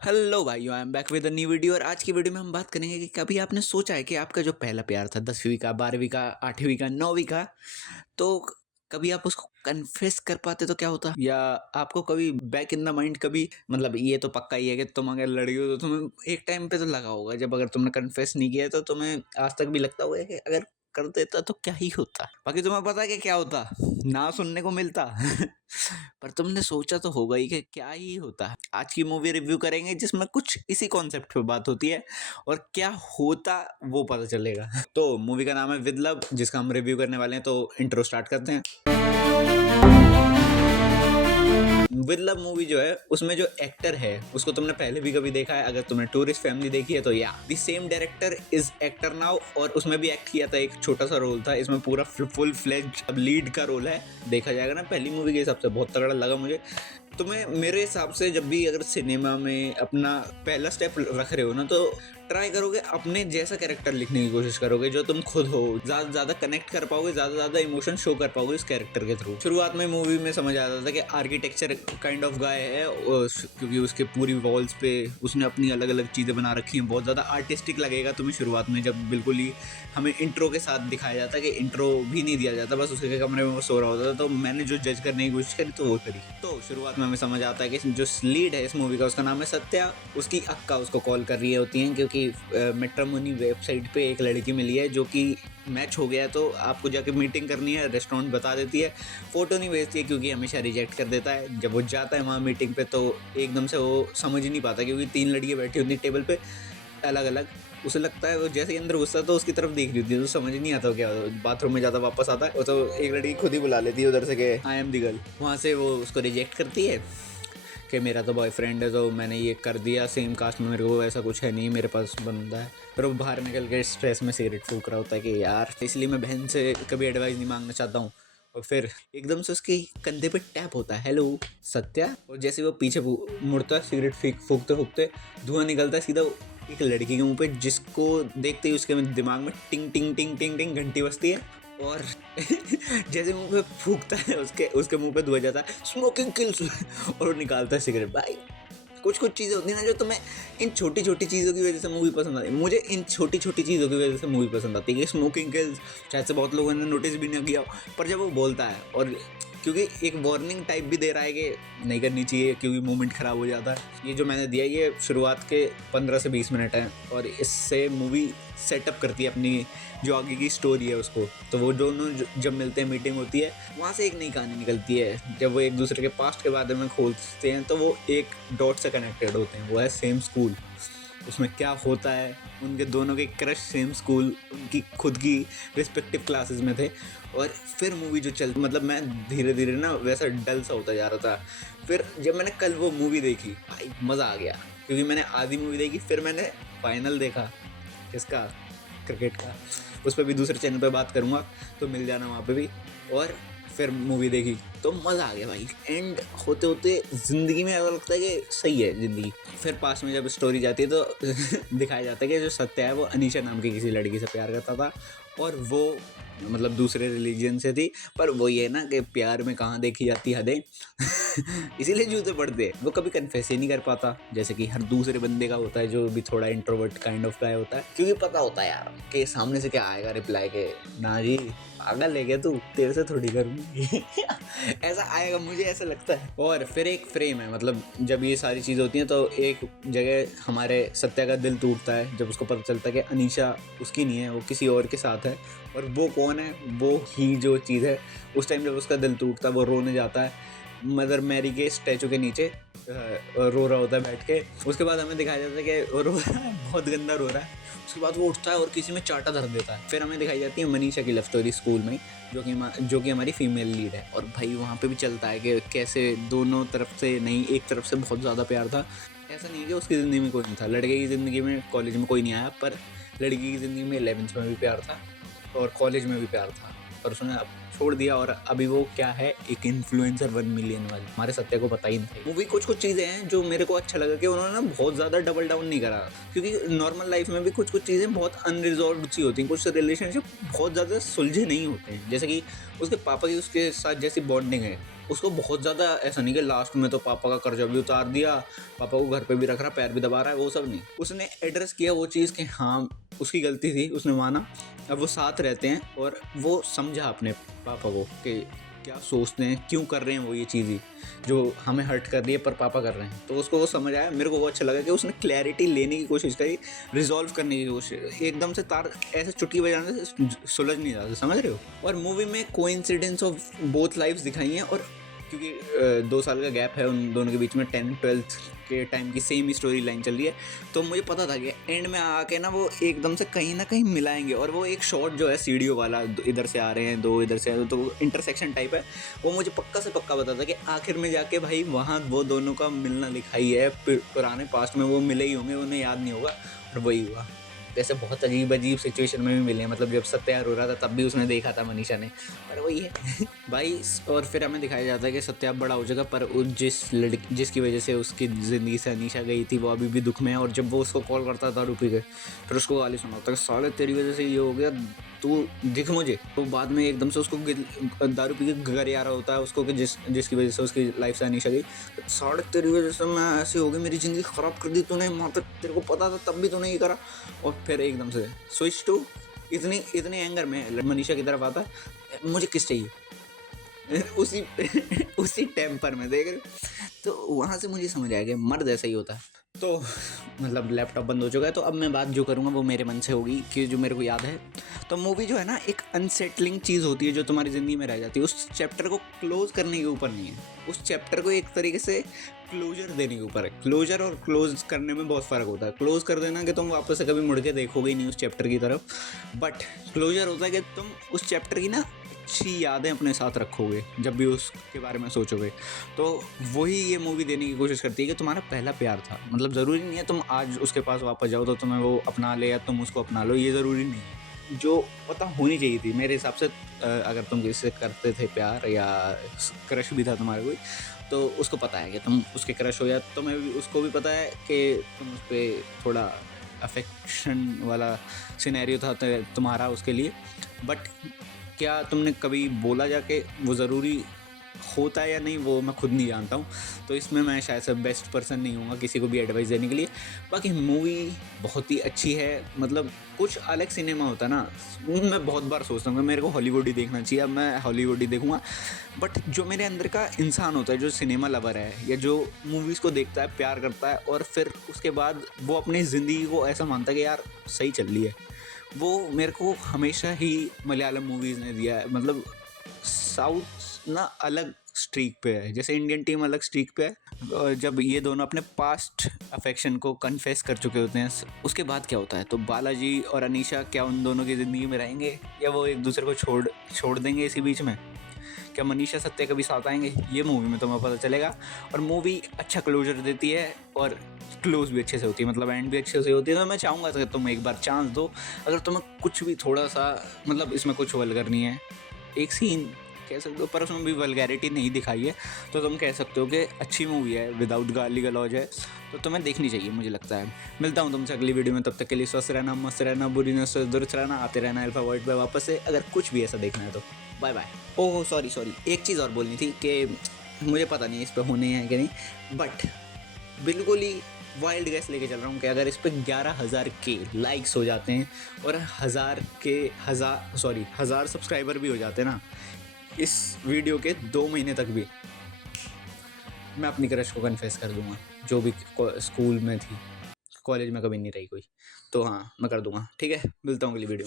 Hello भाइयों, I am back with a new video. और आज की वीडियो में हम बात करेंगे कि कभी आपने सोचा है कि आपका जो पहला प्यार था 10वीं का, 12वीं का, 8वीं का, 9वीं का, तो कभी आप उसको कन्फेस कर पाते तो क्या होता? या आपको कभी बैक इन द माइंड कभी मतलब ये तो पक्का ही है कि तुम अगर लड़ी हो तो तुम्हें एक टाइम पे तो लगा होगा जब अगर तुमने कन्फेस नहीं किया है तो तुम्हें आज तक भी लगता होगा कि अगर कर देता तो क्या ही होता। बाकी तुम्हें पता है कि क्या होता, ना सुनने को मिलता पर तुमने सोचा तो होगा ही कि क्या ही होता। आज की मूवी रिव्यू करेंगे जिसमें कुछ इसी कॉन्सेप्ट पे बात होती है और क्या होता वो पता चलेगा। तो मूवी का नाम है विद लव, जिसका हम रिव्यू करने वाले हैं। तो इंट्रो स्टार्ट करते हैं। विद लव मूवी जो है उसमें जो एक्टर है उसको तुमने पहले भी कभी देखा है। अगर तुमने टूरिस्ट फैमिली देखी है तो या the same director is actor now, और उसमें भी एक्ट किया था, एक छोटा सा रोल था। इसमें पूरा फुल फ्लेज अब लीड का रोल है। देखा जाएगा ना, पहली मूवी के हिसाब से बहुत तगड़ा लगा मुझे। तुम्हें मेरे हिसाब से जब भी अगर सिनेमा में अपना पहला स्टेप रख रहे हो ना, तो ट्राई करोगे अपने जैसा कैरेक्टर लिखने की कोशिश करोगे जो तुम खुद हो। ज़्यादा से ज़्यादा कनेक्ट कर पाओगे, ज़्यादा से ज़्यादा इमोशन शो कर पाओगे इस कैरेक्टर के थ्रू। शुरुआत में मूवी में समझ आता था कि आर्किटेक्चर काइंड ऑफ गाय है, क्योंकि उसके पूरी वॉल्स पे उसने अपनी अलग अलग चीज़ें बना रखी हैं। बहुत ज़्यादा आर्टिस्टिक लगेगा तुम्हें शुरुआत में, जब बिल्कुल ही हमें इंट्रो के साथ दिखाया जाता है कि इंट्रो भी नहीं दिया जाता, बस उसके कमरे में वो सो रहा होता था। तो मैंने जो जज करने की कोशिश करी तो वो करी। तो शुरुआत में हमें समझ आता है कि जो लीड है इस मूवी का उसका नाम है सत्या। उसकी अक्का उसको कॉल कर रही होती हैं क्योंकि मैट्रिमोनी वेबसाइट पे एक लड़की मिली है जो कि मैच हो गया है, तो आपको जाके मीटिंग करनी है। रेस्टोरेंट बता देती है, फ़ोटो नहीं भेजती है क्योंकि हमेशा रिजेक्ट कर देता है। जब वो जाता है वहाँ मीटिंग पे तो एकदम से वो समझ ही नहीं पाता क्योंकि 3 लड़कियाँ बैठी होती हैं टेबल पे अलग अलग। उसे लगता है वो जैसे ही अंदर घुसता तो उसकी तरफ देख रही होती है, तो समझ नहीं आता क्या। बाथरूम में जाता वापस आता है वो तो एक लड़की खुद ही बुला लेती है उधर से कि आई एम दी गर्ल। वहाँ से वो उसको रिजेक्ट करती है कि मेरा तो बॉयफ्रेंड है, तो मैंने ये कर दिया, सेम कास्ट में मेरे को ऐसा कुछ है नहीं, मेरे पास बंदा है। फिर वो बाहर निकल के स्ट्रेस में सिगरेट फूक रहा होता है कि यार इसलिए मैं बहन से कभी एडवाइस नहीं मांगना चाहता हूँ। और फिर एकदम से उसके कंधे पे टैप होता है, हेलो सत्या। और जैसे वो पीछे मुड़ता है, सिगरेट फूकते फूकते धुआं निकलता है सीधा एक लड़की के मुंह पे, जिसको देखते ही उसके दिमाग में टिंग टिंग टिंग टिंग टिंग घंटी बजती है। और जैसे मुंह पे फूकता है उसके मुंह पे धुआं जाता है, स्मोकिंग किल्स, और वो निकालता है सिगरेट। भाई कुछ कुछ चीज़ें होती हैं ना जो तुम्हें इन छोटी छोटी चीज़ों की वजह से मूवी पसंद आती है। मुझे इन छोटी छोटी चीज़ों की वजह से मूवी पसंद आती है कि स्मोकिंग किल्स शायद से बहुत लोगों ने नोटिस भी नहीं किया, पर जब वो बोलता है और क्योंकि एक वार्निंग टाइप भी दे रहा है कि नहीं करनी चाहिए क्योंकि मोमेंट ख़राब हो जाता है। ये जो मैंने दिया ये शुरुआत के 15 से 20 मिनट हैं और इससे मूवी सेटअप करती है अपनी जो आगे की स्टोरी है उसको। तो वो दोनों जब मिलते हैं, मीटिंग होती है, वहाँ से एक नई कहानी निकलती है। जब वो एक दूसरे के पास्ट के बारे में खोजते हैं तो वो एक डॉट से कनेक्टेड होते हैं, वो है सेम स्कूल। उसमें क्या होता है, उनके दोनों के क्रश सेम स्कूल, उनकी खुद की रिस्पेक्टिव क्लासेस में थे। और फिर मूवी जो चल मतलब मैं धीरे धीरे ना वैसा डल सा होता जा रहा था। फिर जब मैंने कल वो मूवी देखी भाई मज़ा आ गया, क्योंकि मैंने आधी मूवी देखी, फिर मैंने फाइनल देखा इसका क्रिकेट का। उस पर भी दूसरे चैनल पे बात करूँगा तो मिल जाना वहाँ पे भी। और फिर मूवी देखी तो मज़ा आ गया भाई। एंड होते होते ज़िंदगी में ऐसा लगता है कि सही है ज़िंदगी। फिर पास में जब स्टोरी जाती है तो दिखाया जाता है कि जो सत्या है वो अनीशा नाम की किसी लड़की से प्यार करता था, और वो मतलब दूसरे रिलीजन से थी। पर वो ये ना कि प्यार में कहाँ देखी जाती हदें इसीलिए जूते पड़ते हैं। वो कभी कन्फेस ही नहीं कर पाता, जैसे कि हर दूसरे बंदे का होता है जो भी थोड़ा इंट्रोवर्ट काइंड ऑफ गाय होता है, क्योंकि पता होता है यार कि सामने से क्या आएगा रिप्लाई के, ना जी पागल है क्या तू, तेरे से थोड़ी करूँगी ऐसा आएगा, मुझे ऐसा लगता है। और फिर एक फ्रेम है, मतलब जब ये सारी चीज़ें होती हैं तो एक जगह हमारे सत्या का दिल टूटता है जब उसको पता चलता है कि अनीशा उसकी नहीं है, वो किसी और के साथ है। और वो कौन है, वो ही जो चीज़ है। उस टाइम जब उसका दिल टूटता है वो रोने जाता है मदर मैरी के स्टैचू के नीचे, रो रहा होता है बैठ के। उसके बाद हमें दिखाया जाता है कि वो रो रहा है, बहुत गंदा रो रहा है। उसके बाद वो उठता है और किसी में चाटा धर देता है। फिर हमें दिखाई जाती है मनीषा की लव स्टोरी स्कूल में, जो कि हमारी फीमेल लीड है। और भाई वहाँ पे भी चलता है कि कैसे दोनों तरफ से नहीं, एक तरफ से बहुत ज़्यादा प्यार था। ऐसा नहीं है कि उसकी ज़िंदगी में कोई नहीं था, लड़के की ज़िंदगी में कॉलेज में कोई नहीं आया, पर लड़की की ज़िंदगी में 11th में भी प्यार था और कॉलेज में भी प्यार था, पर उसने अब छोड़ दिया। और अभी वो क्या है, एक इन्फ्लुएंसर 1 मिलियन वाली। हमारे सत्या को पता ही नहीं। मूवी कुछ कुछ चीज़ें हैं जो मेरे को अच्छा लगा कि उन्होंने ना बहुत ज़्यादा डबल डाउन नहीं करा, क्योंकि नॉर्मल लाइफ में भी कुछ कुछ चीज़ें बहुत अनरिजॉल्व सी होती हैं, कुछ रिलेशनशिप बहुत ज़्यादा सुलझे नहीं होते हैं। जैसे कि उसके पापा की उसके साथ जैसी बॉन्डिंग है उसको बहुत ज़्यादा ऐसा नहीं कि लास्ट में तो पापा का कर्जा भी उतार दिया, पापा को घर पे भी रख रहा, पैर भी दबा रहा है, वो सब नहीं। उसने एड्रेस किया वो चीज़ कि हाँ उसकी गलती थी, उसने माना, अब वो साथ रहते हैं और वो समझा अपने पापा को कि क्या सोचते हैं, क्यों कर रहे हैं वो ये चीज़ ही जो हमें हर्ट कर रही है पर पापा कर रहे हैं। तो उसको वो समझ आया। मेरे को वो अच्छा लगा कि उसने क्लैरिटी लेने की कोशिश करी, रिजॉल्व करने की कोशिश। एकदम से तार ऐसे चुटकी बजाने से सुलझ नहीं जाते, समझ रहे हो। और मूवी में कोइंसिडेंस ऑफ बोथ लाइफ्स दिखाई हैं, और क्योंकि 2 साल का गैप है उन दोनों के बीच में, 10th-12th के टाइम की सेम ही स्टोरी लाइन चल रही है, तो मुझे पता था कि एंड में आके ना वो एकदम से कहीं ना कहीं मिलाएंगे। और वो एक शॉट जो है सीढ़ियों वाला, इधर से आ रहे हैं दो, इधर से आ रहे हैं, तो इंटरसेक्शन टाइप है, वो मुझे पक्का से पक्का पता था कि आखिर में जाके भाई वहाँ वो दोनों का मिलना लिखा ही है। पुराने पास्ट में वो मिले ही होंगे, उन्हें याद नहीं होगा, और वही हुआ। जैसे बहुत अजीब अजीब सिचुएशन में भी मिले हैं, मतलब जब सत्या रो रहा था तब भी उसने देखा था मनीषा ने, पर वही है भाई। और फिर हमें दिखाया जाता है कि सत्या बड़ा हो जाएगा, पर जिसकी वजह से उसकी ज़िंदगी से अनीशा गई थी वो अभी भी दुख में है। और जब वो उसको कॉल करता था रुपी के, फिर उसको गाली सुनाता है, साले तेरी वजह से ये हो गया, तू दिख मुझे। तो बाद में एकदम से उसको दारू पी के घर आ रहा होता है उसको कि जिसकी वजह से उसकी लाइफ से अनीशा गई, साले तेरी वजह से मैं ऐसे हो गई, मेरी ज़िंदगी ख़राब कर दी तूने, मतलब तेरे को पता था तब भी तूने ये करा। और फिर एकदम से स्विच टू इतने एंगर में मनीषा की तरफ आता है, मुझे किस चाहिए उसी उसी टेम्पर में, देख रहे हो। तो वहाँ से मुझे समझ आया कि मर्द ऐसा ही होता है। तो मतलब लैपटॉप बंद हो चुका है, तो अब मैं बात जो करूँगा वो मेरे मन से होगी कि जो मेरे को याद है। तो मूवी जो है ना, एक अनसेटलिंग चीज़ होती है जो तुम्हारी ज़िंदगी में रह जाती है, उस चैप्टर को क्लोज करने के ऊपर नहीं है, उस चैप्टर को एक तरीके से क्लोजर देने के ऊपर है। क्लोजर और क्लोज करने में बहुत फ़र्क होता है। क्लोज कर देना कि तुम वापस से कभी मुड़ के देखोगे ही नहीं उस चैप्टर की तरफ, बट क्लोजर होता है कि तुम उस चैप्टर की ना अच्छी यादें अपने साथ रखोगे जब भी उसके बारे में सोचोगे। तो वही ये मूवी देने की कोशिश करती है कि तुम्हारा पहला प्यार था, मतलब ज़रूरी नहीं है तुम आज उसके पास वापस जाओ तो तुम्हें वो अपना ले या तुम उसको अपना लो, ये ज़रूरी नहीं है। जो पता होनी चाहिए थी मेरे हिसाब से, अगर तुम किसी से करते थे प्यार या क्रश भी था तुम्हारा कोई, तो उसको पता है कि तुम उसके क्रश हो, या तुम्हें भी उसको भी पता है कि तुम उस पर थोड़ा अफेक्शन वाला सिनेरियो था तुम्हारा उसके लिए। बट क्या तुमने कभी बोला जाके, वो ज़रूरी होता है या नहीं वो मैं खुद नहीं जानता हूँ, तो इसमें मैं शायद से बेस्ट पर्सन नहीं हूँगा किसी को भी एडवाइस देने के लिए। बाकी मूवी बहुत ही अच्छी है, मतलब कुछ अलग सिनेमा होता है ना। मैं बहुत बार सोचता हूँ कि मेरे को हॉलीवुड ही देखना चाहिए, अब मैं हॉलीवुड ही देखूँगा। बट जो मेरे अंदर का इंसान होता है, जो सिनेमा लवर है या जो मूवीज़ को देखता है, प्यार करता है, और फिर उसके बाद वो अपनी ज़िंदगी को ऐसा मानता है कि यार सही चल रही है, वो मेरे को हमेशा ही मलयालम मूवीज़ ने दिया है। मतलब साउथ ना अलग स्ट्रीक पे है, जैसे इंडियन टीम अलग स्ट्रीक पे है। और जब ये दोनों अपने पास्ट अफेक्शन को कन्फेस कर चुके होते हैं, उसके बाद क्या होता है, तो बालाजी और अनीशा क्या उन दोनों की ज़िंदगी में रहेंगे या वो एक दूसरे को छोड़ देंगे इसी बीच में? क्या मनीषा सत्या कभी साथ आएंगे, ये मूवी में तुम्हें पता चलेगा। और मूवी अच्छा क्लोजर देती है और क्लोज भी अच्छे से होती है, मतलब एंड भी अच्छे से होती है। तो मैं चाहूँगा कि तुम एक बार चांस दो, अगर तुम्हें कुछ भी थोड़ा सा, मतलब इसमें कुछ वल्गर नहीं है, एक सीन कह सकते हो पर उसमें भी वल्गैरिटी नहीं दिखाई है, तो तुम कह सकते हो कि अच्छी मूवी है, विदाउट गाली गलौज है, तो तुम्हें देखनी चाहिए मुझे लगता है। मिलता हूँ तुमसे अगली वीडियो में, तब तक के लिए स्वस्थ रहना, मस्त रहना, बुरी न दुरुस्त रहना, आते रहना अल्फा वर्ल्ड पे वापस से, अगर कुछ भी ऐसा देखना है तो। Bye bye. ओह सॉरी, एक चीज़ और बोलनी थी कि मुझे पता नहीं इस पर होने हैं कि नहीं, बट बिल्कुल ही वाइल्ड गैस लेके चल रहा हूँ कि अगर इस पर 11,000 के लाइक्स हो जाते हैं और 1,000 सब्सक्राइबर भी हो जाते हैं ना इस वीडियो के 2 महीने तक भी, मैं अपनी क्रश को कन्फेस कर दूंगा, जो भी स्कूल में थी, कॉलेज में कभी नहीं रही कोई, तो हाँ मैं कर दूंगा। ठीक है, मिलता हूँ अगली वीडियो में।